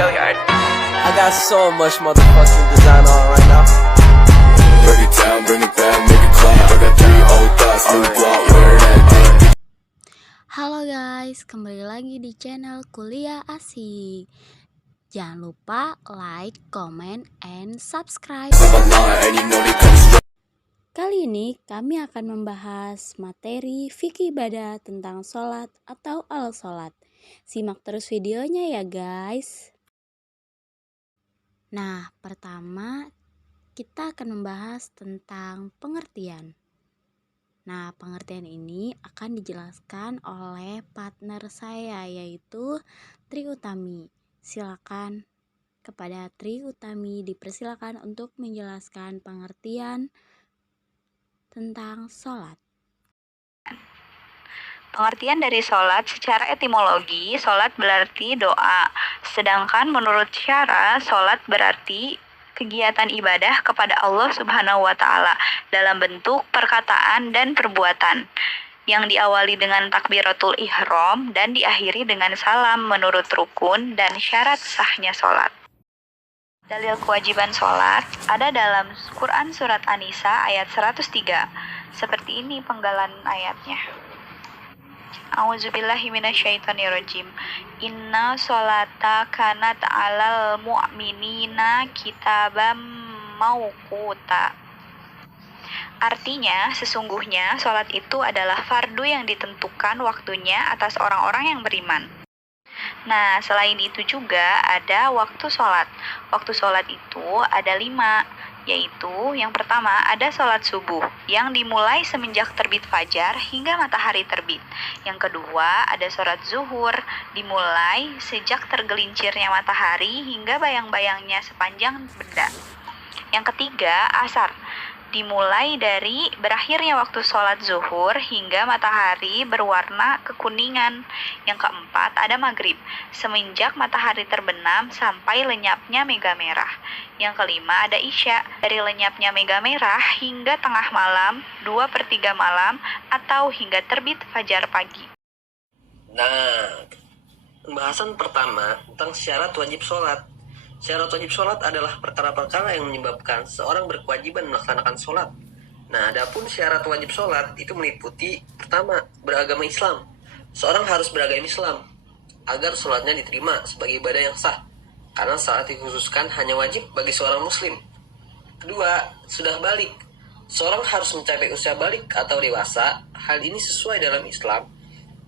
I got so much motherfucking design on right now. Break it down, bring it back, make it clap. I got 3 old thoughts, new block, where that thing. Halo guys, kembali lagi di channel Kuliah Asik. Jangan lupa like, comment, and subscribe. Kali ini kami akan membahas materi fikih ibadah tentang sholat atau al-sholat. Simak terus videonya ya guys. Nah, pertama kita akan membahas tentang pengertian. Nah, pengertian ini akan dijelaskan oleh partner saya, yaitu Tri Utami. Silakan kepada Tri Utami dipersilakan untuk menjelaskan pengertian tentang sholat. Pengertian dari sholat secara etimologi, sholat berarti doa. Sedangkan menurut syara, sholat berarti kegiatan ibadah kepada Allah Subhanahu wa Ta'ala dalam bentuk perkataan dan perbuatan yang diawali dengan takbiratul ihram dan diakhiri dengan salam menurut rukun dan syarat sahnya sholat. Dalil kewajiban sholat ada dalam Quran Surat An-Nisa ayat 103. Seperti ini penggalan ayatnya. A'udzubillahi minasyaitonirrajim. Inna sholata kanat 'alal mu'minina kitaban mauquta. Artinya, sesungguhnya sholat itu adalah fardu yang ditentukan waktunya atas orang-orang yang beriman. Nah, selain itu juga ada waktu sholat. Waktu sholat itu ada 5, yaitu yang pertama ada sholat subuh yang dimulai semenjak terbit fajar hingga matahari terbit. Yang kedua ada sholat zuhur dimulai sejak tergelincirnya matahari hingga bayang-bayangnya sepanjang benda. Yang ketiga asar dimulai dari berakhirnya waktu sholat zuhur hingga matahari berwarna kekuningan. Yang keempat ada maghrib, semenjak matahari terbenam sampai lenyapnya mega merah. Yang kelima ada isya, dari lenyapnya mega merah hingga tengah malam, 2/3 malam, atau hingga terbit fajar pagi. Nah, pembahasan pertama tentang syarat wajib sholat. Syarat wajib sholat adalah perkara-perkara yang menyebabkan seorang berkewajiban melaksanakan sholat. Nah, adapun syarat wajib sholat itu meliputi pertama, beragama Islam. Seorang harus beragama Islam agar sholatnya diterima sebagai ibadah yang sah, karena saat dikhususkan hanya wajib bagi seorang muslim. Kedua, sudah balik. Seorang harus mencapai usia balik atau dewasa. Hal ini sesuai dalam Islam,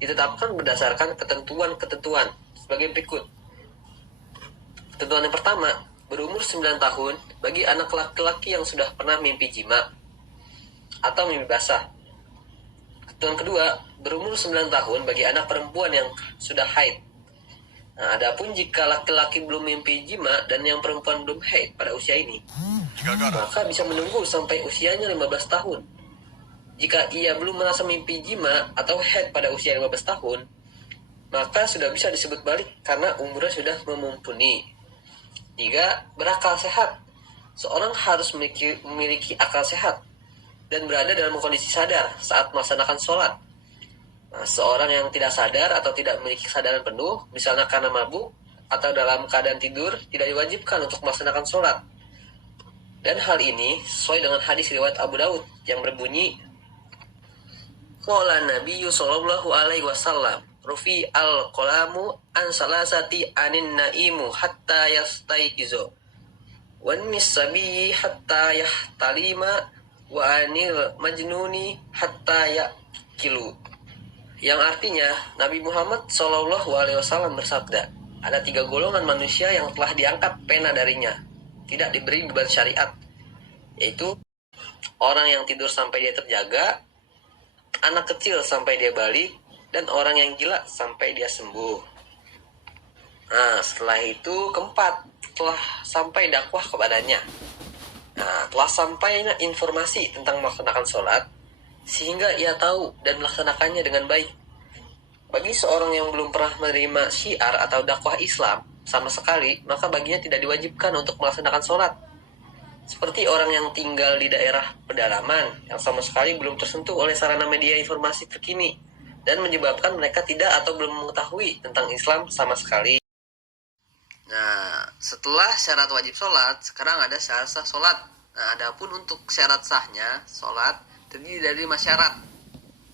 ditetapkan berdasarkan ketentuan-ketentuan sebagai berikut. Ketentuan yang pertama, berumur 9 tahun bagi anak laki-laki yang sudah pernah mimpi jima atau mimpi basah. Ketentuan kedua, berumur 9 tahun bagi anak perempuan yang sudah haid. Nah, adapun jika laki-laki belum mimpi jima dan yang perempuan belum haid pada usia ini, maka bisa menunggu sampai usianya 15 tahun. Jika ia belum merasa mimpi jima atau haid pada usia 15 tahun, maka sudah bisa disebut balik karena umurnya sudah memumpuni. 3. Berakal sehat. Seorang harus memiliki akal sehat dan berada dalam kondisi sadar saat melaksanakan sholat. Nah, seorang yang tidak sadar atau tidak memiliki kesadaran penuh, misalnya karena mabuk atau dalam keadaan tidur, tidak diwajibkan untuk melaksanakan sholat. Dan hal ini sesuai dengan hadis riwayat Abu Daud yang berbunyi, Qala Nabiyyu sallallahu alaihi wasallam, Rufi al-qalamu an salasati anin naimu hatta yastaiqizu wan nisabi hatta yahtalima wa anil majnuni hatta yakilu. Yang artinya, Nabi Muhammad SAW bersabda, ada 3 golongan manusia yang telah diangkat pena darinya, tidak diberi beban syariat, yaitu orang yang tidur sampai dia terjaga, anak kecil sampai dia balik, dan orang yang gila sampai dia sembuh. Nah, setelah itu keempat, telah sampai dakwah kepadanya. Nah, telah sampainya informasi tentang melaksanakan sholat, sehingga ia tahu dan melaksanakannya dengan baik. Bagi seorang yang belum pernah menerima syiar atau dakwah Islam sama sekali, maka baginya tidak diwajibkan untuk melaksanakan sholat. Seperti orang yang tinggal di daerah pedalaman, yang sama sekali belum tersentuh oleh sarana media informasi terkini, dan menyebabkan mereka tidak atau belum mengetahui tentang Islam sama sekali. Nah, setelah syarat wajib sholat, sekarang ada syarat sah sholat. Nah, adapun untuk syarat sahnya sholat terdiri dari 5 syarat.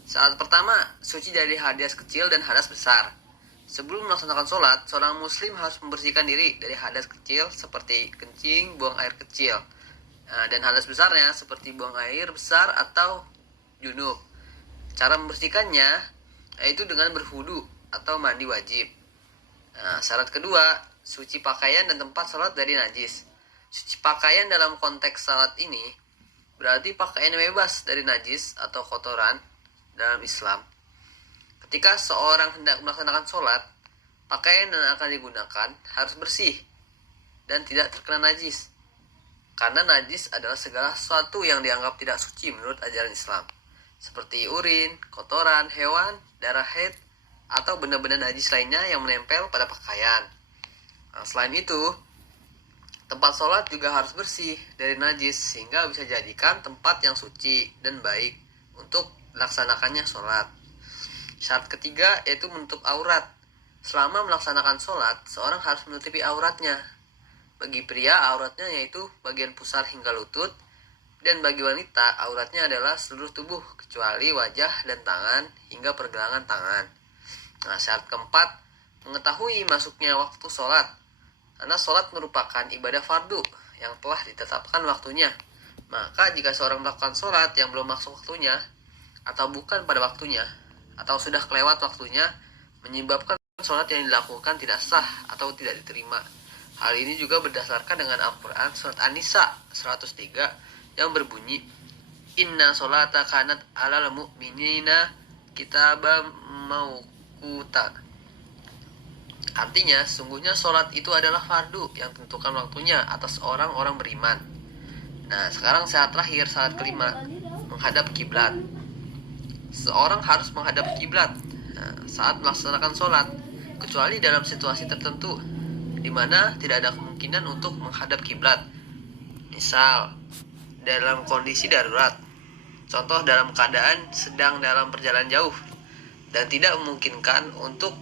Syarat pertama, suci dari hadas kecil dan hadas besar. Sebelum melaksanakan sholat, seorang muslim harus membersihkan diri dari hadas kecil seperti kencing, buang air kecil. Nah, dan hadas besarnya seperti buang air besar atau junub. Cara membersihkannya yaitu dengan berwudu atau mandi wajib. Nah, syarat kedua, suci pakaian dan tempat sholat dari najis. Suci pakaian dalam konteks sholat ini berarti pakaian yang bebas dari najis atau kotoran dalam Islam. Ketika seorang hendak melaksanakan sholat, pakaian yang akan digunakan harus bersih dan tidak terkena najis. Karena najis adalah segala sesuatu yang dianggap tidak suci menurut ajaran Islam. Seperti urin, kotoran, hewan, darah haid, atau benda-benda najis lainnya yang menempel pada pakaian. Nah, selain itu, tempat sholat juga harus bersih dari najis sehingga bisa dijadikan tempat yang suci dan baik untuk dilaksanakannya sholat. Syarat ketiga yaitu menutup aurat. Selama melaksanakan sholat, seorang harus menutupi auratnya. Bagi pria, auratnya yaitu bagian pusar hingga lutut, dan bagi wanita, auratnya adalah seluruh tubuh kecuali wajah dan tangan hingga pergelangan tangan. Nah, syarat keempat, mengetahui masuknya waktu sholat. Karena sholat merupakan ibadah fardu yang telah ditetapkan waktunya. Maka jika seorang melakukan sholat yang belum masuk waktunya, atau bukan pada waktunya, atau sudah kelewat waktunya, menyebabkan sholat yang dilakukan tidak sah atau tidak diterima. Hal ini juga berdasarkan dengan Al-Quran surat An-Nisa 103 yang berbunyi, Inna sholata kanat alal mu'minina kitabam mauquta. Artinya, sungguhnya sholat itu adalah fardu yang tentukan waktunya atas orang-orang beriman. Nah, sekarang syarat terakhir, syarat kelima, menghadap kiblat. Seorang harus menghadap kiblat saat melaksanakan sholat, kecuali dalam situasi tertentu di mana tidak ada kemungkinan untuk menghadap kiblat. Misal, dalam kondisi darurat, contoh dalam keadaan sedang dalam perjalanan jauh dan tidak memungkinkan untuk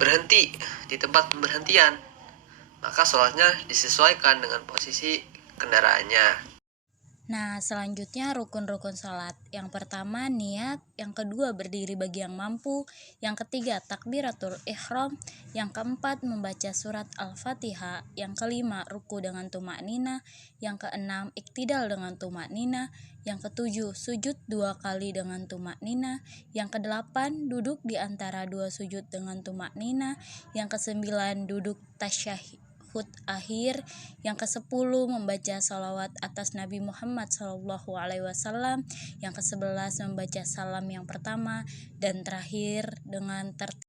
berhenti di tempat pemberhentian, maka sholatnya disesuaikan dengan posisi kendaraannya. Nah, selanjutnya rukun-rukun sholat. Yang pertama niat, yang kedua berdiri bagi yang mampu, yang ketiga takbiratul ihram, yang keempat membaca surat Al-Fatihah, yang kelima ruku dengan tumaknina, yang keenam iktidal dengan tumaknina, yang ketujuh sujud 2 kali dengan tumaknina, yang kedelapan duduk di antara 2 sujud dengan tumaknina, yang kesembilan duduk tasyahud akhir, yang ke-10 membaca salawat atas Nabi Muhammad SAW, yang ke-11 membaca salam yang pertama, dan terakhir dengan tertib.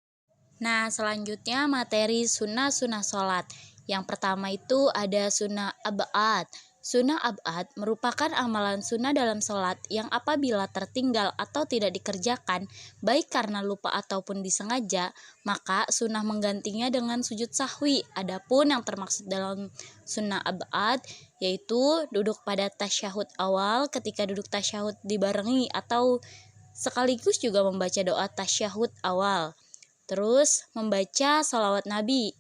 Nah, selanjutnya materi sunnah-sunnah sholat. Yang pertama itu ada sunnah ab'ad. Sunnah ab'ad merupakan amalan sunnah dalam sholat yang apabila tertinggal atau tidak dikerjakan, baik karena lupa ataupun disengaja, maka sunnah menggantinya dengan sujud sahwi. Adapun yang termaksud dalam sunnah ab'ad yaitu duduk pada tasyahud awal ketika duduk tasyahud dibarengi atau sekaligus juga membaca doa tasyahud awal. Terus membaca sholawat Nabi.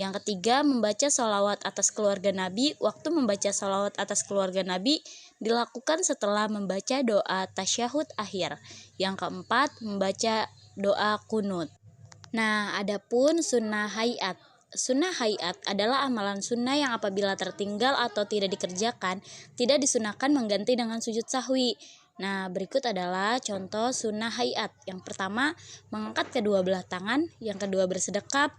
Yang ketiga, membaca sholawat atas keluarga Nabi. Waktu membaca sholawat atas keluarga Nabi dilakukan setelah membaca doa tasyahud akhir. Yang keempat, membaca doa kunut. Nah, adapun sunnah hayat. Sunnah hayat adalah amalan sunnah yang apabila tertinggal atau tidak dikerjakan, tidak disunahkan mengganti dengan sujud sahwi. Nah, berikut adalah contoh sunnah hayat. Yang pertama, mengangkat kedua belah tangan. Yang kedua, bersedekap.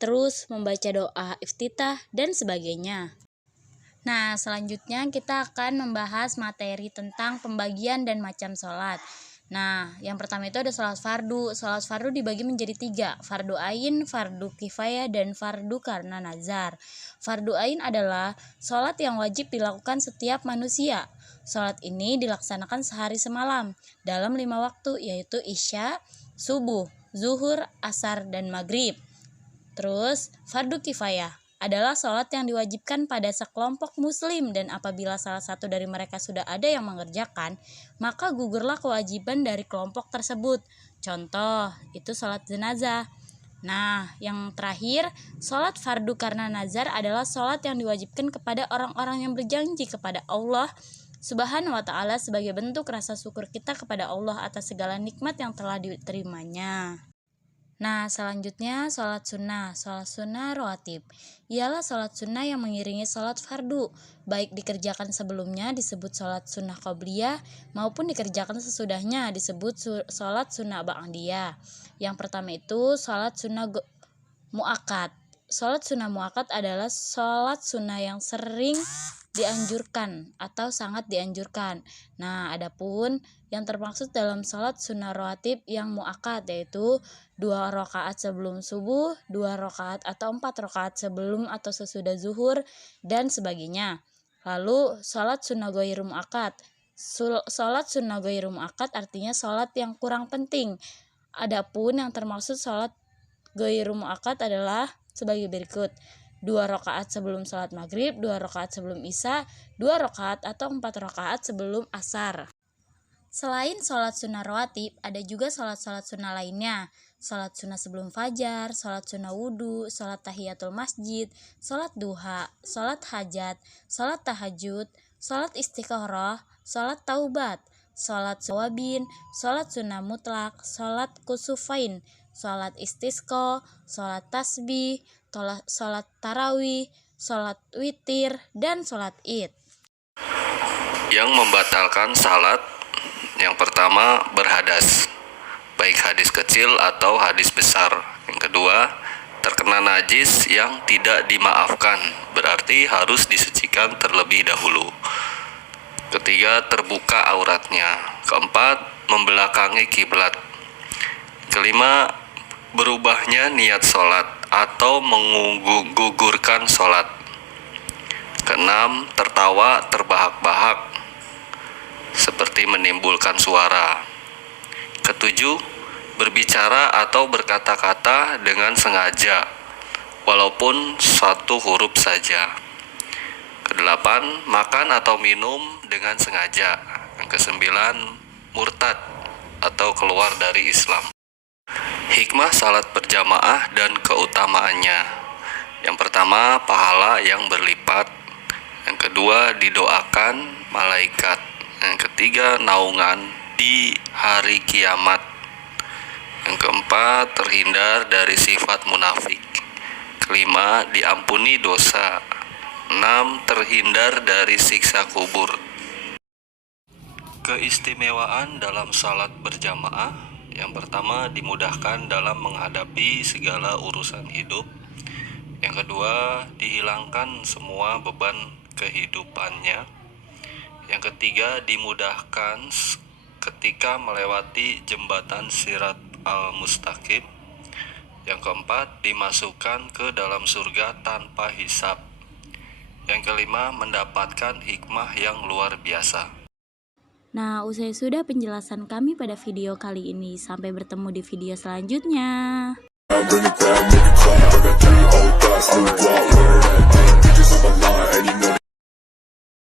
Terus membaca doa iftitah dan sebagainya. Nah, selanjutnya kita akan membahas materi tentang pembagian dan macam sholat. Nah, yang pertama itu ada sholat fardu. Sholat fardu dibagi menjadi 3, fardu ain, fardu kifayah, dan fardu karena nazar. Fardu ain adalah sholat yang wajib dilakukan setiap manusia. Sholat ini dilaksanakan sehari semalam dalam 5 waktu, yaitu isya, subuh, zuhur, asar, dan maghrib. Terus, fardu kifayah adalah sholat yang diwajibkan pada sekelompok muslim dan apabila salah satu dari mereka sudah ada yang mengerjakan, maka gugurlah kewajiban dari kelompok tersebut. Contoh, itu sholat jenazah. Nah, yang terakhir, sholat fardu karena nazar adalah sholat yang diwajibkan kepada orang-orang yang berjanji kepada Allah Subhanahu wa Ta'ala sebagai bentuk rasa syukur kita kepada Allah atas segala nikmat yang telah diterimanya. Nah, selanjutnya sholat sunnah. Sholat sunnah rawatib ialah sholat sunnah yang mengiringi sholat fardu, baik dikerjakan sebelumnya disebut sholat sunnah qobliyah maupun dikerjakan sesudahnya disebut sholat sunnah ba'diyah. Yang pertama itu sholat sunnah mu'akkad. Sholat sunnah mu'akkad adalah sholat sunnah yang sering dianjurkan atau sangat dianjurkan. Nah, adapun yang termaksud dalam sholat sunnah rawatib yang mu'akkad yaitu 2 rakaat sebelum subuh, 2 rakaat atau 4 rakaat sebelum atau sesudah zuhur dan sebagainya. Lalu sholat sunnah ghairu mu'akkad. Sholat sunnah ghairu mu'akkad artinya sholat yang kurang penting. Adapun yang termaksud sholat ghairu mu'akkad adalah sebagai berikut: 2 rakaat sebelum sholat maghrib, 2 rakaat sebelum isya, 2 rakaat atau 4 rakaat sebelum asar. Selain sholat sunnah rawatib, ada juga sholat-sholat sunnah lainnya. Sholat sunnah sebelum fajar, sholat sunnah wudhu, sholat tahiyatul masjid, sholat duha, sholat hajat, sholat tahajud, sholat istikharah, sholat taubat, sholat sawabin, sholat sunnah mutlak, sholat kusufain, sholat istisqa, sholat tasbih, sholat tarawih, sholat witir, dan sholat id. Yang membatalkan salat, yang pertama berhadas, baik hadis kecil atau hadis besar. Yang kedua, terkena najis yang tidak dimaafkan, berarti harus disucikan terlebih dahulu. Ketiga, terbuka auratnya. Keempat, membelakangi kiblat. Kelima, berubahnya niat sholat atau menggugurkan sholat. Keenam, tertawa terbahak-bahak seperti menimbulkan suara. Ketujuh, berbicara atau berkata-kata dengan sengaja walaupun satu huruf saja. Kedelapan, makan atau minum dengan sengaja. Yang kesembilan, murtad atau keluar dari Islam. Hikmah salat berjamaah dan keutamaannya. Yang pertama, pahala yang berlipat. Yang kedua, didoakan malaikat. Yang ketiga, naungan di hari kiamat. Yang keempat, terhindar dari sifat munafik. Kelima, diampuni dosa. 6, terhindar dari siksa kubur. Keistimewaan dalam salat berjamaah. Yang pertama, dimudahkan dalam menghadapi segala urusan hidup. Yang kedua, dihilangkan semua beban kehidupannya. Yang ketiga, dimudahkan ketika melewati jembatan Sirat al-Mustaqim. Yang keempat, dimasukkan ke dalam surga tanpa hisab. Yang kelima, mendapatkan hikmah yang luar biasa. Nah, usai sudah penjelasan kami pada video kali ini. Sampai bertemu di video selanjutnya.